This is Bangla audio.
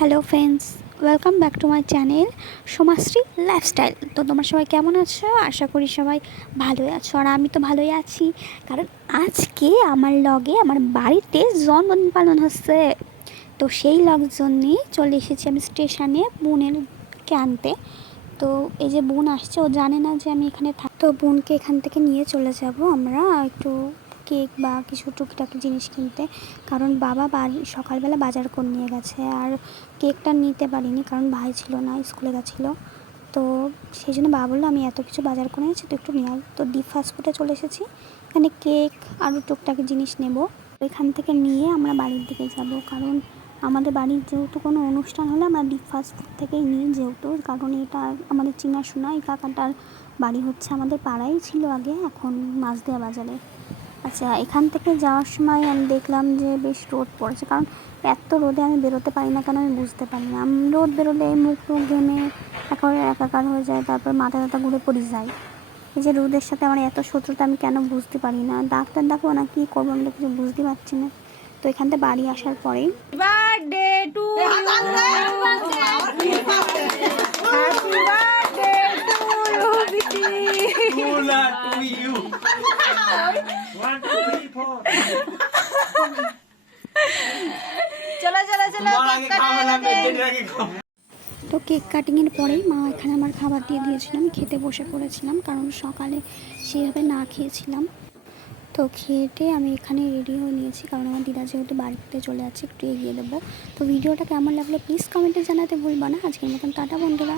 Hello friends, welcome back to my channel Somashree lifestyle. তো তোমরা সবাই কেমন আছো? আশা করি সবাই ভালোই আছো, আর আমি তো ভালোই আছি। কারণ আজকে আমার লগে আমার বাড়িতে জন্মদিন পালন হচ্ছে। তো সেই লোকজন নিয়ে চলে এসেছি আমি স্টেশনে বোনকে আনতে। তো এই যে বোন আসছে, ও জানে না যে আমি এখানে থাকি। তো বোনকে এখান থেকে নিয়ে চলে যাব আমরা একটু কেক বা কিছু টুকিটাকি জিনিস কিনতে। কারণ বাবা সকালবেলা বাজার করে নিয়ে গেছে, আর কেকটা নিতে পারিনি কারণ ভাই ছিল না, স্কুলে গেছিলো। তো সেই জন্য বাবা বললো আমি এত কিছু বাজার করে নিয়েছি, তো একটু নিয়ে আয়। তো ডিপ ফাস্টফুডে চলে এসেছি, এখানে কেক আরও টুকটাকি জিনিস নেব। এখান থেকে নিয়ে আমরা বাড়ির দিকে যাব, কারণ আমাদের বাড়ির যেহেতু কোনো অনুষ্ঠান হলে আমরা ডিপ ফাস্টফুড থেকেই নিই, যেহেতু কারণ এটা আমাদের চেনাশোনা। এই কাকাটার বাড়ি হচ্ছে আমাদের পাড়াই ছিল আগে, এখন মাছদিয়া বাজারে। আচ্ছা, এখান থেকে যাওয়ার সময় আমি দেখলাম যে বেশ রোদ পড়েছে, কারণ এত রোদে আমি বেরোতে পারি না, কেন আমি বুঝতে পারি না। আমি রোদ বেরোলে মুখ টুক ঘেমে একেবারে একাকার হয়ে যায়, তারপর মাথা ব্যথা ঘুরে পড়ে যায়। এই যে রোদের সাথে আমার এত শত্রুতা আমি কেন বুঝতে পারি না। ডাক্তার ডাকবো না কী করবো আমি তো কিছু বুঝতে পারছি না। তো এখান থেকে বাড়ি আসার পরেই বার্থডে টু চলো চলো চলো তো কেক কাটিংয়ের পরেই মা এখানে আমার খাবার দিয়ে দিয়েছিলাম, খেতে বসে পড়েছিলাম, কারণ সকালে সেইভাবে না খেয়েছিলাম। তো খেয়েটে আমি এখানে রেডি হয়ে নিয়েছি, কারণ আমার দিদা যেহেতু বাড়িতে চলে যাচ্ছে, একটু এগিয়ে দেবো। তো ভিডিওটা কেমন লাগলো প্লিজ কমেন্টে জানাতে ভুলবা না। আজকের মতন টাটা বন্ধুরা।